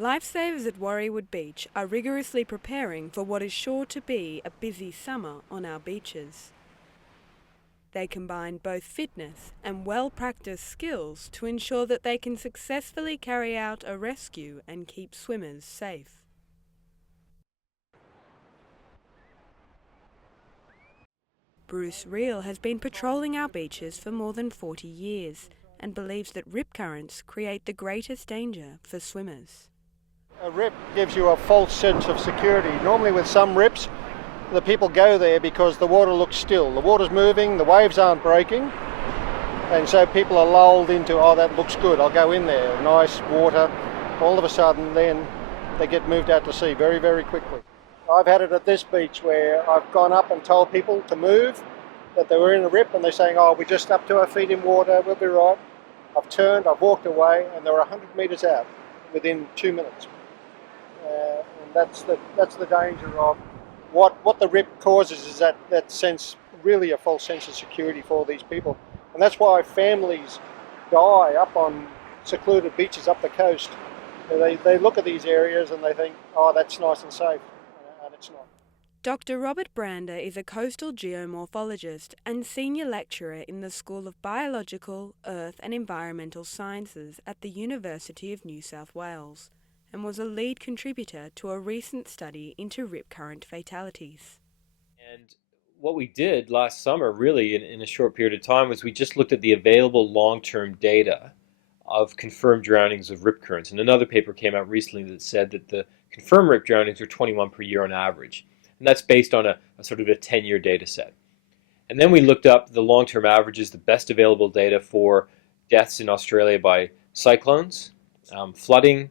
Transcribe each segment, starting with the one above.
Lifesavers at Warriewood Beach are rigorously preparing for what is sure to be a busy summer on our beaches. They combine both fitness and well-practiced skills to ensure that they can successfully carry out a rescue and keep swimmers safe. Bruce Reel has been patrolling our beaches for more than 40 years and believes that rip currents create the greatest danger for swimmers. A rip gives you a false sense of security. Normally with some rips, the people go there because the water looks still. The water's moving, the waves aren't breaking, and so people are lulled into, oh, that looks good, I'll go in there. Nice water. All of a sudden then they get moved out to sea very, very quickly. I've had it at this beach where I've gone up and told people to move, that they were in a rip, and they're saying, oh, we're just up to our feet in water, we'll be right. I've turned, I've walked away, and they were 100 metres out within 2 minutes. And that's the danger of what the rip causes, is that sense, really a false sense of security for these people. And that's why families die up on secluded beaches up the coast. They look at these areas and they think, oh, that's nice and safe, and it's not. Dr. Robert Brander is a coastal geomorphologist and senior lecturer in the School of Biological, Earth and Environmental Sciences at the University of New South Wales, and was a lead contributor to a recent study into rip current fatalities. And what we did last summer, really in a short period of time, was we just looked at the available long-term data of confirmed drownings of rip currents. And another paper came out recently that said that the confirmed rip drownings are 21 per year on average. And that's based on a sort of a 10-year data set. And then we looked up the long-term averages, the best available data for deaths in Australia by cyclones, flooding,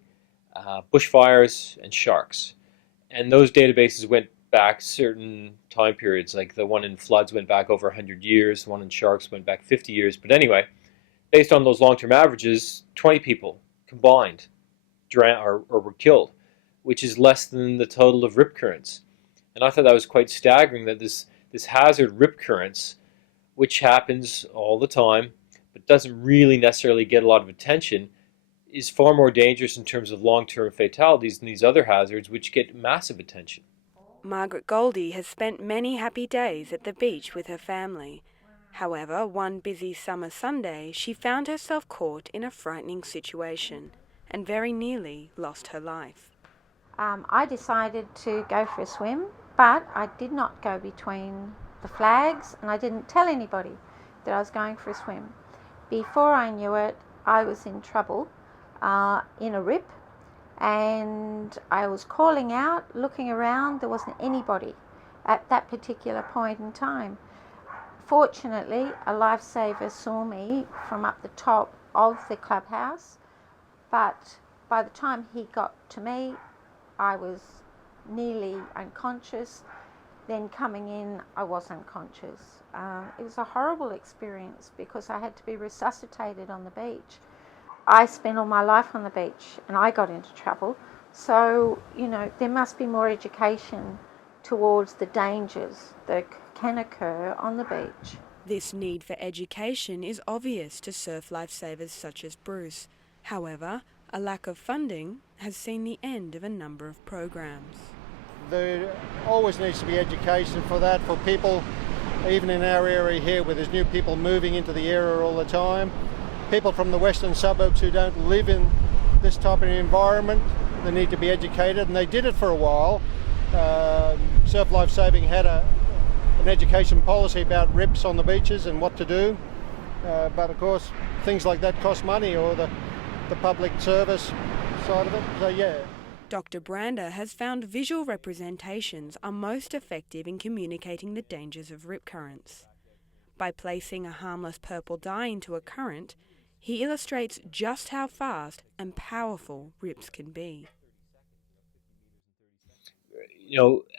bushfires, and sharks. And those databases went back certain time periods, like the one in floods went back over 100 years, the one in sharks went back 50 years. But anyway, based on those long-term averages, 20 people combined drowned or were killed, which is less than the total of rip currents. And I thought that was quite staggering, that this hazard, rip currents, which happens all the time but doesn't really necessarily get a lot of attention, is far more dangerous in terms of long-term fatalities than these other hazards, which get massive attention. Margaret Goldie has spent many happy days at the beach with her family. However, one busy summer Sunday, she found herself caught in a frightening situation and very nearly lost her life. I decided to go for a swim, but I did not go between the flags, and I didn't tell anybody that I was going for a swim. Before I knew it, I was in trouble. In a rip, and I was calling out, looking around. There wasn't anybody at that particular point in time. Fortunately, a lifesaver saw me from up the top of the clubhouse, but by the time he got to me, I was nearly unconscious. Then coming in, I was unconscious. It was a horrible experience because I had to be resuscitated on the beach. I spent all my life on the beach and I got into trouble. So, there must be more education towards the dangers that can occur on the beach. This need for education is obvious to surf lifesavers such as Bruce. However, a lack of funding has seen the end of a number of programs. There always needs to be education for that, for people, even in our area here where there's new people moving into the area all the time. People from the western suburbs who don't live in this type of environment, they need to be educated, and they did it for a while. Surf Life Saving had an education policy about rips on the beaches and what to do, but of course things like that cost money, or the public service side of it, so yeah. Dr. Brander has found visual representations are most effective in communicating the dangers of rip currents. By placing a harmless purple dye into a current, he illustrates just how fast and powerful rips can be.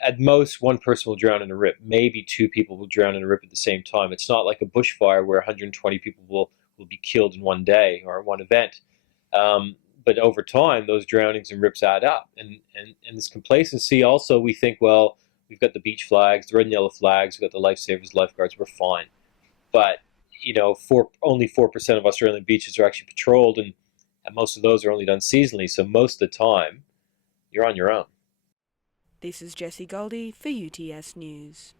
At most, one person will drown in a rip. Maybe two people will drown in a rip at the same time. It's not like a bushfire where 120 people will be killed in one day or one event. But over time, those drownings and rips add up. And this complacency also, we think, well, we've got the beach flags, the red and yellow flags, we've got the lifesavers, lifeguards, we're fine. But only 4% of Australian beaches are actually patrolled, and And most of those are only done seasonally, so most of the time, you're on your own. This is Jessie Goldie for UTS News.